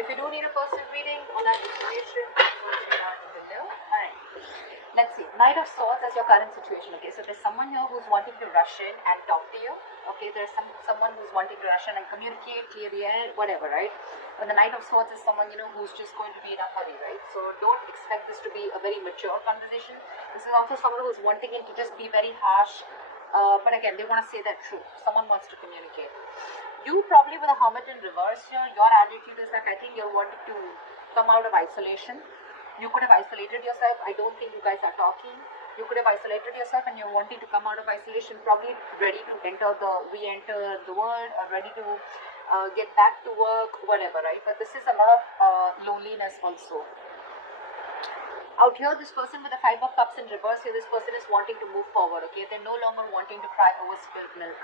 If you do need a personal reading or that information, please do not below. Alright. Let's see. Knight of Swords as your current situation. Okay, so there's someone here who's wanting to rush in and talk to you. Okay, there's someone who's wanting to rush in and communicate, clear the air, whatever, right? But the Knight of Swords is someone, who's just going to be in a hurry, right? So don't expect this to be a very mature conversation. This is also someone who's wanting it to just be very harsh. But again, they want to say their truth. Someone wants to communicate. You probably with a Hermit in reverse here, your attitude is that I think you're wanting to come out of isolation. You could have isolated yourself. I don't think you guys are talking. You could have isolated yourself and you're wanting to come out of isolation, probably ready to re-enter the world, or ready to get back to work, whatever, right? But this is a lot of loneliness also. Out here, this person with the 5 of Cups in reverse here, this person is wanting to move forward, okay? They're no longer wanting to cry over spilled milk.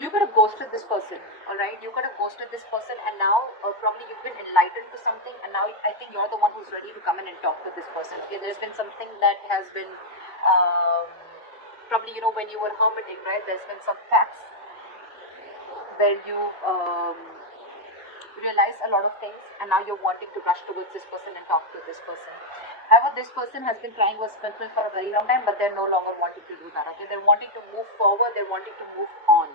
You could have ghosted this person, alright? You could have ghosted this person, and now probably you've been enlightened to something, and now I think you're the one who's ready to come in and talk to this person. Okay, there's been something that has been probably, when you were hermiting, right? There's been some facts where you realize a lot of things, and now you're wanting to rush towards this person and talk to this person. However, this person has been trying with spiritual for a very long time, but they're no longer wanting to do that. Okay, they're wanting to move forward, they're wanting to move on.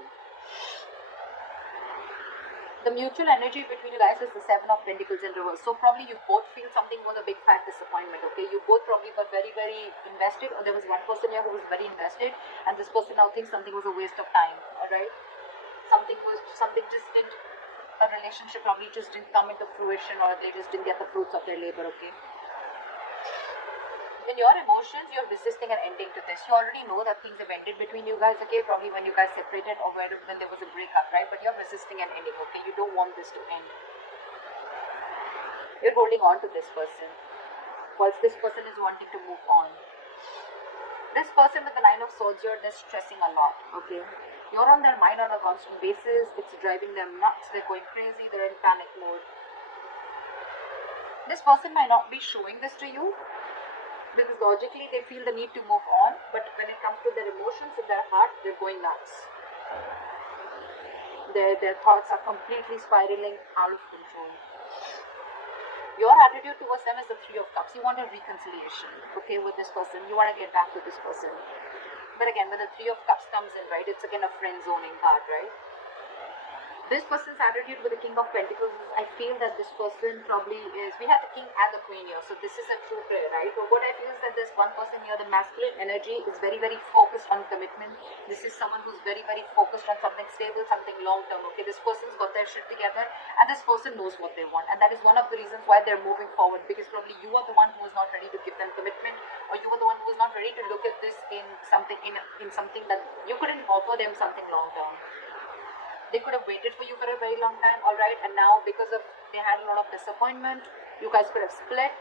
The mutual energy between you guys is the 7 of Pentacles in reverse. So probably you both feel something was a big fat disappointment. Okay, you both probably were very, very invested, or there was one person here who was very invested, and this person now thinks something was a waste of time. All right, a relationship probably just didn't come into fruition, or they just didn't get the fruits of their labor. Okay. In your emotions, you're resisting an ending to this. You already know that things have ended between you guys, okay? Probably when you guys separated, or when there was a breakup, right? But you're resisting an ending, okay? You don't want this to end. You're holding on to this person, whilst this person is wanting to move on. This person with the 9 of Swords, they're stressing a lot, okay? You're on their mind on a constant basis. It's driving them nuts. They're going crazy. They're in panic mode. This person might not be showing this to you, because logically they feel the need to move on, but when it comes to their emotions in their heart, they're going nuts. Their thoughts are completely spiraling out of control. Your attitude towards them is the 3 of Cups. You want a reconciliation, okay, with this person. You want to get back to this person. But again, when the 3 of Cups comes in, right, it's again a friend zoning card, right? This person's attitude with the King of Pentacles is, I feel that this person probably is, we have the King and the Queen here, so this is a true pair, right? But what I feel is that this one person here, the masculine energy, is very, very focused on commitment. This is someone who's very, very focused on something stable, something long-term, okay? This person's got their shit together, and this person knows what they want, and that is one of the reasons why they're moving forward, because probably you are the one who is not ready to give them commitment, or you are the one who is not ready to look at this in something, in something that you couldn't offer them something long-term. They could have waited for you for a very long time, alright, and now because of they had a lot of disappointment, you guys could have split,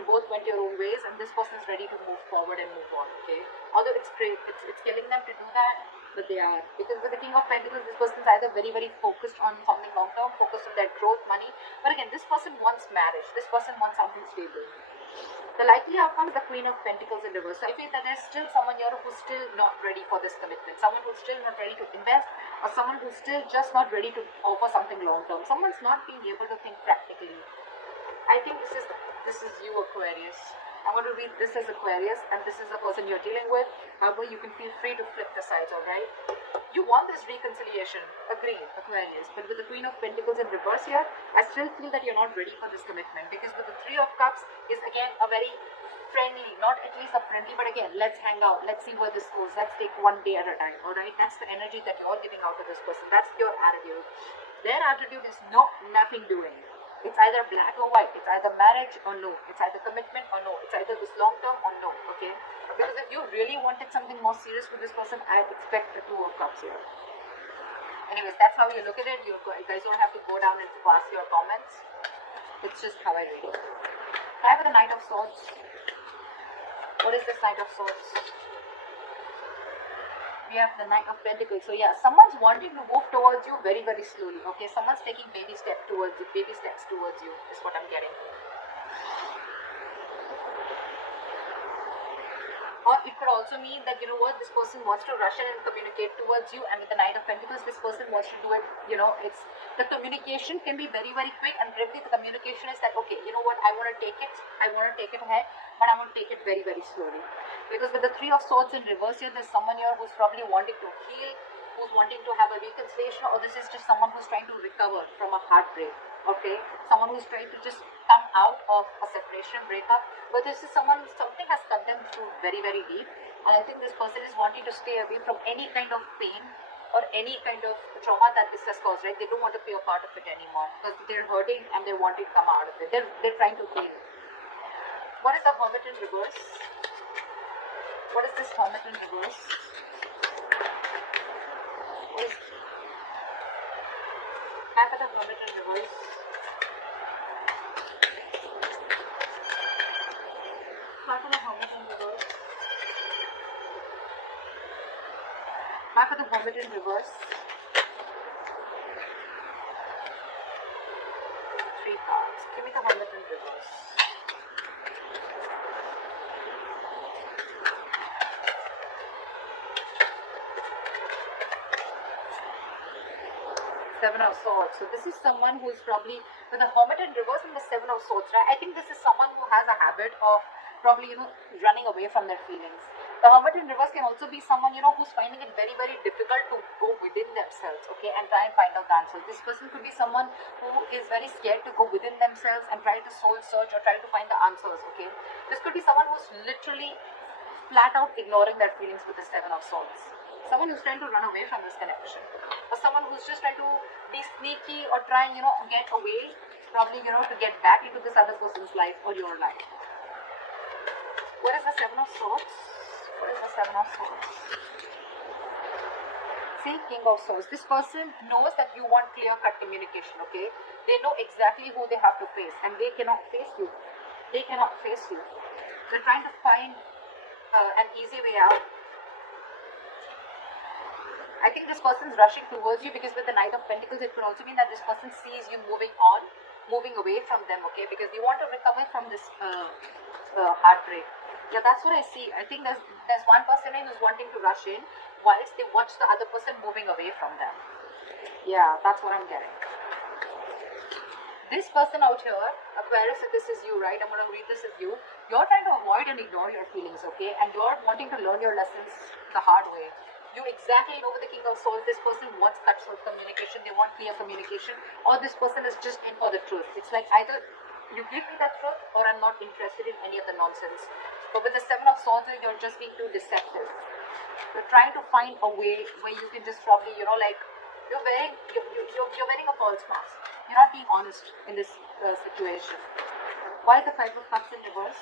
you both went your own ways, and this person is ready to move forward and move on, okay? Although it's killing them to do that, but they are. Because with the King of Pentacles, this person is either very, very focused on something long term, focused on their growth, money, but again, this person wants marriage, this person wants something stable. The likely outcome is the Queen of Pentacles in reverse. So I feel that there's still someone here who's still not ready for this commitment. Someone who's still not ready to invest, or someone who's still just not ready to offer something long term. Someone's not being able to think practically. I think this is you, Aquarius. I want to read this as Aquarius, and this is the person you're dealing with. However, you can feel free to flip the sides, alright? You want this reconciliation, agreed, Aquarius. But with the Queen of Pentacles in reverse here, I still feel that you're not ready for this commitment. Because with the 3 of Cups is again a very friendly, not at least a friendly, but again, let's hang out, let's see where this goes, let's take one day at a time, alright? That's the energy that you're giving out to this person. That's your attitude. Their attitude is nothing doing. It's either black or white. It's either marriage or no. It's either commitment or no. It's either this long term or no. Okay? Because if you really wanted something more serious with this person, I'd expect the 2 of Cups here. Anyways, that's how you look at it. You guys don't have to go down and pass your comments. It's just how I read it. Try with the Knight of Swords. What is this Knight of Swords? We have the Knight of Pentacles. So yeah, someone's wanting to move towards you very, very slowly. Okay, someone's taking baby steps towards you, is what I'm getting. Or It could also mean that, you know what, this person wants to rush in and communicate towards you, and with the Knight of Pentacles, this person wants to do it, you know, it's, the communication can be very, very quick, and probably the communication is that, okay, you know what, I want to take it ahead, but I want to take it very, very slowly. Because with the Three of Swords in reverse here, there's someone here who's probably wanting to heal, who's wanting to have a reconciliation, or this is just someone who's trying to recover from a heartbreak, okay? Someone who's trying to just come out of a separation, breakup, but this is someone, something has cut them through very, very deep, and I think this person is wanting to stay away from any kind of pain or any kind of trauma that this has caused, right? They don't want to be a part of it anymore, because they're hurting and they want to come out of it. They're trying to heal. What is the Hermit in reverse? What is this Hermit in reverse? What is half of the Hermit in reverse? Half of the Hermit in reverse. Half of the Hermit in reverse. 3 cards. Give me the Hermit in reverse. Seven of Swords. So this is someone who is probably with the Hermit in reverse and the Seven of Swords, right? I think this is someone who has a habit of probably, you know, running away from their feelings. The Hermit in reverse can also be someone, you know, who's finding it very, very difficult to go within themselves, okay, and try and find out the answer. This person could be someone who is very scared to go within themselves and try to soul search or try to find the answers, okay. This could be someone who's literally flat out ignoring their feelings with the Seven of Swords. Someone who's trying to run away from this connection, or someone who's just trying to be sneaky or trying, you know, get away, probably, you know, to get back into this other person's life or your life. What is the Seven of Swords? What is the Seven of Swords? See, King of Swords. This person knows that you want clear-cut communication, okay? They know exactly who they have to face, and they cannot face you. They cannot face you. They're trying to find an easy way out. I think this person's rushing towards you, because with the Knight of Pentacles, it could also mean that this person sees you moving on, moving away from them, okay? Because you want to recover from this heartbreak. Yeah, that's what I see. I think there's one person who's wanting to rush in whilst they watch the other person moving away from them. Yeah, that's what I'm getting. This person out here, Aquarius, if this is you, right? I'm going to read this as you. You're trying to avoid and ignore your feelings, okay? And you're wanting to learn your lessons the hard way. You exactly know with the King of Swords, this person wants cutthroat communication, they want clear communication, or this person is just in for the truth. It's like either you give me that truth, or I'm not interested in any of the nonsense. But with the Seven of Swords, you're just being too deceptive. You're trying to find a way where you can just probably, you know, like, you're wearing a false mask. You're not being honest in this situation. Why is the Five of Cups in reverse?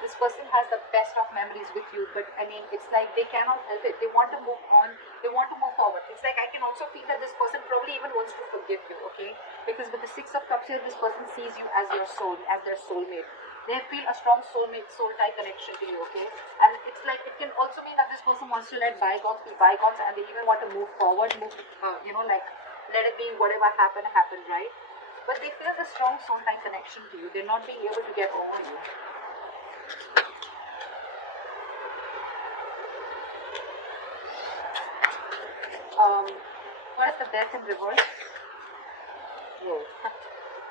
This person has the best of memories with you, but I mean, it's like they cannot help it. They want to move on. They want to move forward. It's like I can also feel that this person probably even wants to forgive you, okay? Because with the Six of Cups here, this person sees you as your soul, as their soulmate. They feel a strong soulmate, soul-tie connection to you, okay? And it's like, it can also mean that this person wants to let bygones be bygones, and they even want to move forward, you know, like, let it be whatever happened, right? But they feel the strong soul-tie connection to you. They're not being able to get over you. What is the Death in reverse? Whoa.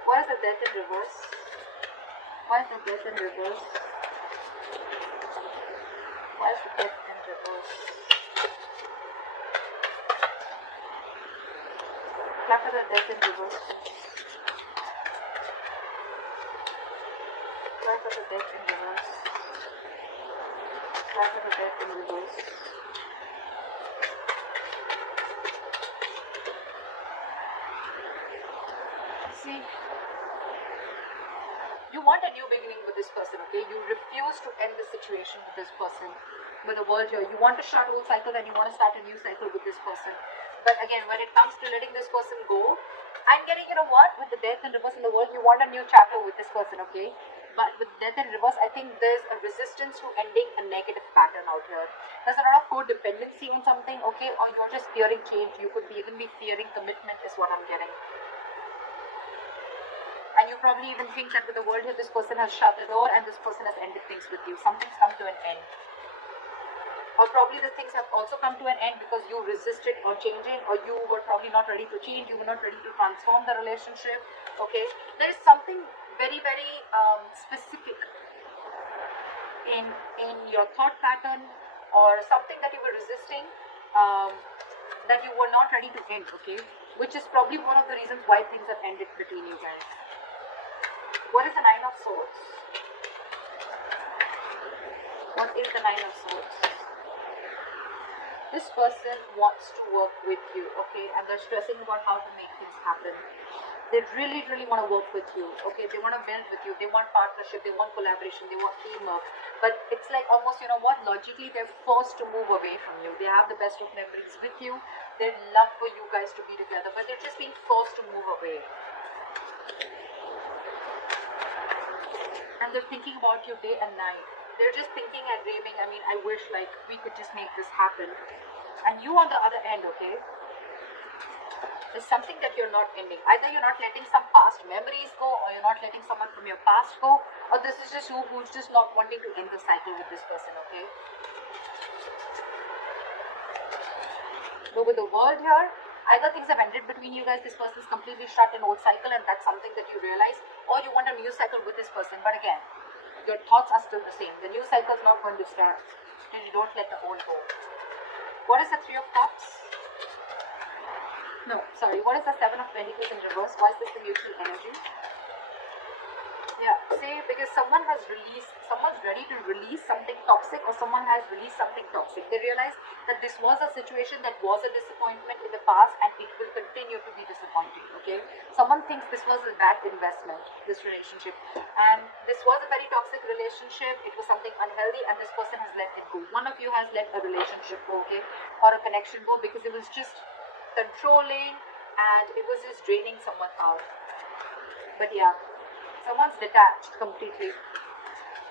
What is the Death in reverse? What is the Death in reverse? What is the Death in reverse? Clap for the Death in reverse. Clap for the Death in reverse. Clap for the Death in reverse. See, you want a new beginning with this person, okay? You refuse to end the situation with this person, with the world here. You want to shut old cycle, and you want to start a new cycle with this person. But again, when it comes to letting this person go, I'm getting, you know what, with the Death in reverse in the world, you want a new chapter with this person, okay? But with Death in reverse, I think there's a resistance to ending a negative pattern out here. There's a lot of codependency on something, okay? Or you're just fearing change. You could even be fearing commitment is what I'm getting. And you you probably even think that with the world here, this person has shut the door and this person has ended things with you. Something's come to an end. Or probably the things have also come to an end because you resisted on changing, or you were probably not ready to change, you were not ready to transform the relationship. Okay, there is something very, very specific in your thought pattern, or something that you were resisting, that you were not ready to end. Okay, which is probably one of the reasons why things have ended between you guys. What is the Nine of Swords? What is the Nine of Swords? This person wants to work with you, okay, and they're stressing about how to make things happen. They really, really want to work with you, okay. They want to build with you. They want partnership. They want collaboration. They want teamwork. But it's like almost, you know what, logically they're forced to move away from you. They have the best of memories with you. They'd love for you guys to be together, but they're just being forced to move away. And they're thinking about you day and night. They're just thinking and dreaming. I mean, I wish like we could just make this happen. And you on the other end, okay, is something that you're not ending. Either you're not letting some past memories go, or you're not letting someone from your past go, or this is just you who's just not wanting to end the cycle with this person, okay. But with the world here, either things have ended between you guys, this person is completely shut in old cycle, and that's something that you realize, or you want a new cycle with this person. But again, your thoughts are still the same. The new cycle is not going to start till you don't let the old go. What is the Three of Cups? No, sorry. What is the Seven of Pentacles in reverse? Why is this the mutual energy? Yeah, see, because someone has released, someone's ready to release something toxic, or someone has released something toxic. They realize that this was a situation that was a disappointment in the past, and it will continue to be disappointing, okay? Someone thinks this was a bad investment, this relationship, and this was a very toxic relationship. It was something unhealthy, and this person has let it go. One of you has let a relationship go, okay, or a connection go, because it was just controlling, and it was just draining someone out. But yeah, someone's detached completely,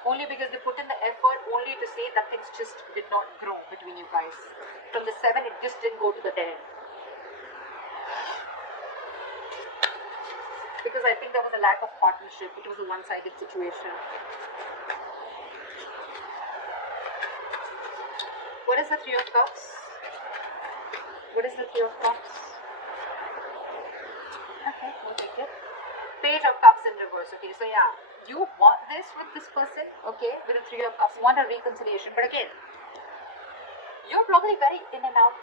only because they put in the effort, only to say that things just did not grow between you guys. From the 7, it just didn't go to the 10. Because I think there was a lack of partnership. It was a one-sided situation. What is the Three of Cups? What is the Three of Cups? Okay, we'll take it. Page of Cups in reverse. Okay, so yeah, you want this with this person, okay, with the Three of Cups. You want a reconciliation, but again, you're probably very in and out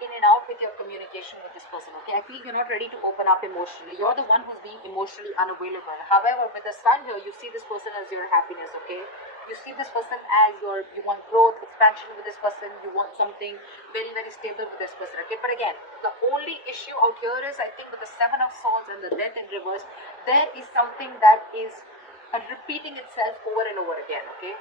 with your communication with this person, okay. I feel you're not ready to open up emotionally. You're the one who's being emotionally unavailable. However, with the Sun here, you see this person as your happiness, okay. You see this person as you want growth, expansion with this person. You want something very, very stable with this person, okay. But again, the only issue out here is, I think, with the Seven of Swords and the Death in reverse, there is something that is repeating itself over and over again, okay.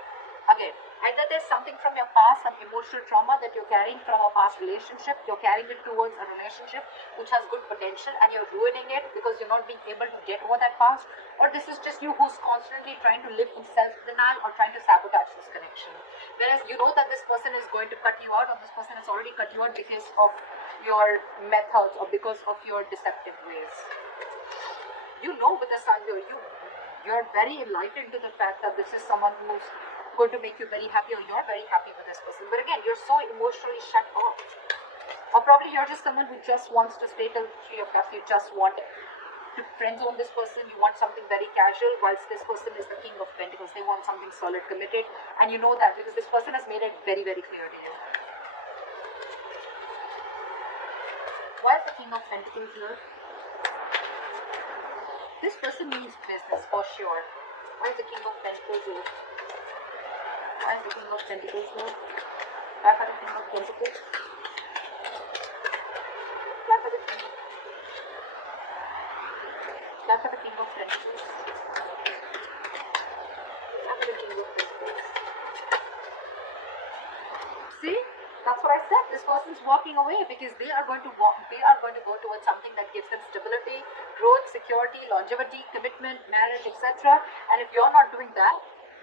Again, either there's something from your past, some emotional trauma that you're carrying from a past relationship, you're carrying it towards a relationship which has good potential, and you're ruining it because you're not being able to get over that past, or this is just you who's constantly trying to live in self-denial or trying to sabotage this connection. Whereas you know that this person is going to cut you out, or this person has already cut you out because of your methods or because of your deceptive ways. You know, with the Sun here, you're very enlightened to the fact that this is someone who's going to make you very happy, or you're very happy with this person. But again, you're so emotionally shut off. Or probably you're just someone who just wants to stay till Three of Cups. You just want to friend zone this person. You want something very casual, whilst this person is the King of Pentacles. They want something solid, committed, and you know that because this person has made it very, very clear to you. Why is the King of Pentacles here? This person means business for sure. Why is the King of Pentacles here? Why is the King of Pentacles here? Why for the King of Pentacles? Why for the King of Pentacles? Why for the King of Pentacles? See? That's what I said. This person's walking away because they are going to go towards something that gives them stability, growth, security, longevity, commitment, marriage, etc. And if you're not doing that,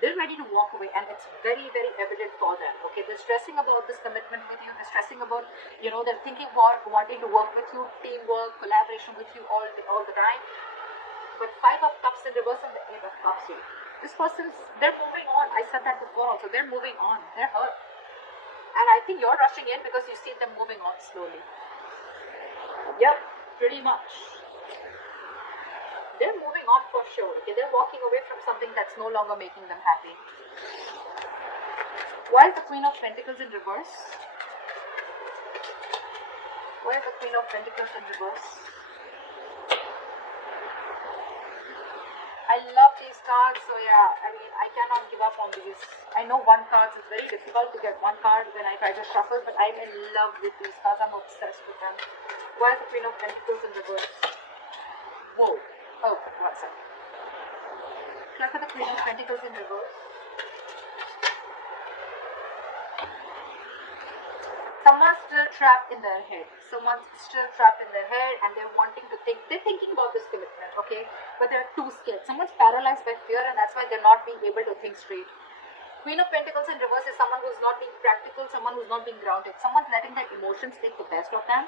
they're ready to walk away, and it's very, very evident for them. Okay, they're stressing about this commitment with you. They're stressing about, they're thinking about wanting to work with you, teamwork, collaboration with you all the time. But 5 of Cups in reverse and the 8 of Cups here. This person's, they're moving on. I said that before also. They're moving on. They're hurt. And I think you're rushing in because you see them moving on slowly. Yep, pretty much. They're moving on for sure. Okay, they're walking away from something that's no longer making them happy. Why is the Queen of Pentacles in reverse? Why is the Queen of Pentacles in reverse? I love these cards, so yeah, I mean, I cannot give up on these. I know one card is very difficult to get one card when I try to shuffle, but I'm in love with these cards. I'm obsessed with them. Why is the Queen of Pentacles in reverse? Whoa. Oh, one second. Look at the Queen of Pentacles in reverse. Someone's still trapped in their head. Someone's still trapped in their head and they're wanting to think. They're thinking about this commitment, okay? But they're too scared. Someone's paralyzed by fear and that's why they're not being able to think straight. Queen of Pentacles in reverse is someone who's not being practical, someone who's not being grounded. Someone's letting their emotions take the best of them.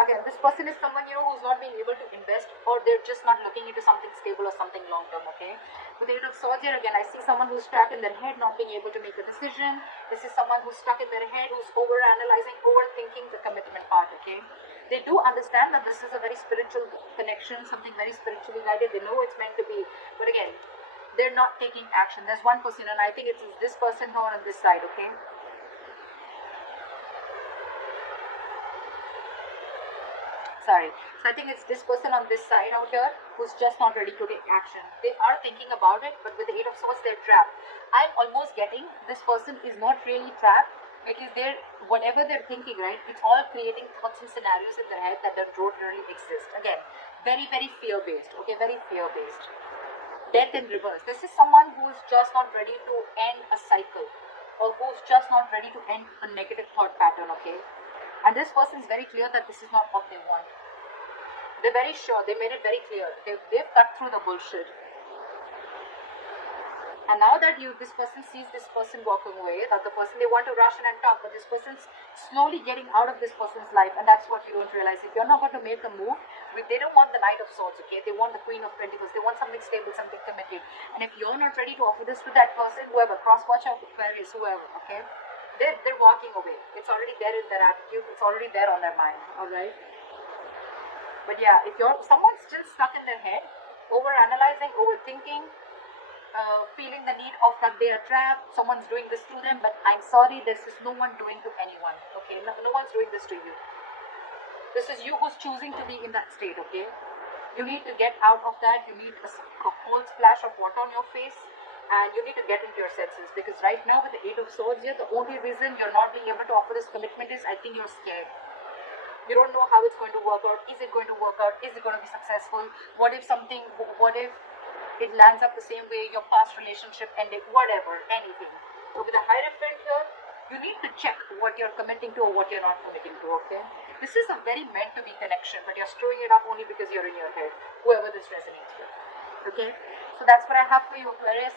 Again, this person is someone, you know, who's not being able to invest, or they're just not looking into something stable or something long term, okay? With the 8 of Swords here, again, I see someone who's trapped in their head, not being able to make a decision. This is someone who's stuck in their head, who's over-analyzing, overthinking the commitment part, okay? They do understand that this is a very spiritual connection, something very spiritually guided. They know it's meant to be, but again, they're not taking action. There's one person, and I think it's this person here on this side, okay? Sorry. So I think it's this person on this side out here who's just not ready to take action. They are thinking about it, but with the 8 of Swords, they're trapped. I'm almost getting this person is not really trapped because they're, whatever they're thinking, right, it's all creating thoughts and scenarios in their head that don't really exist. Again, very, very fear-based, okay, very fear-based. Death in reverse. This is someone who's just not ready to end a cycle or who's just not ready to end a negative thought pattern, okay? And this person is very clear that this is not what they want. They're very sure. They made it very clear. They've cut through the bullshit. And now that this person sees this person walking away, that the person, they want to rush in and talk, but this person's slowly getting out of this person's life, and that's what you don't realize. If you're not going to make a move, they don't want the Knight of Swords, okay? They want the Queen of Pentacles. They want something stable, something committed. And if you're not ready to offer this to that person, whoever, cross-watcher, Aquarius, whoever, okay? They're walking away. It's already there in their attitude. It's already there on their mind. Alright? But yeah, if someone's still stuck in their head, over-analyzing, overthinking, feeling the need of that they are trapped, someone's doing this to them, but I'm sorry, this is no one doing to anyone. Okay? No one's doing this to you. This is you who's choosing to be in that state, okay? You need to get out of that. You need a cold splash of water on your face. And you need to get into your senses, because right now with the 8 of Swords here, the only reason you're not being able to offer this commitment is I think you're scared. You don't know how it's going to work out. Is it going to work out? Is it going to be successful? What if it lands up the same way your past relationship ended? Whatever, anything. So with the Hierophant here, you need to check what you're committing to or what you're not committing to, okay? This is a very meant to be connection, but you're screwing it up only because you're in your head, whoever this resonates with. Okay, so that's what I have for you, Aquarius.